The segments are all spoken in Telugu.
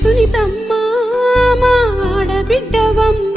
సునీతమ్మ మా ఆడబిడ్డవమ్మ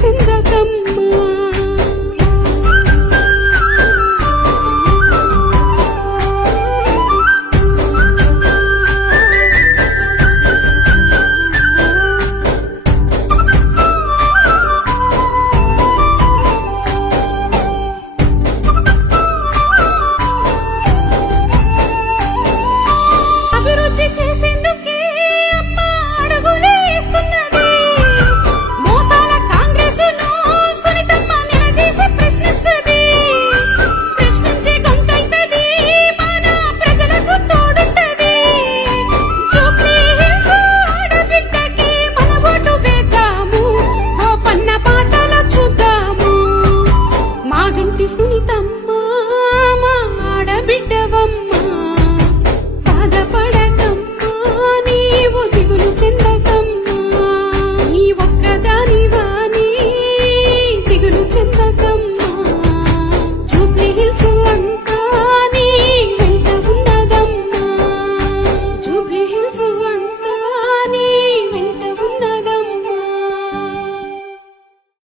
చెందకమ్మ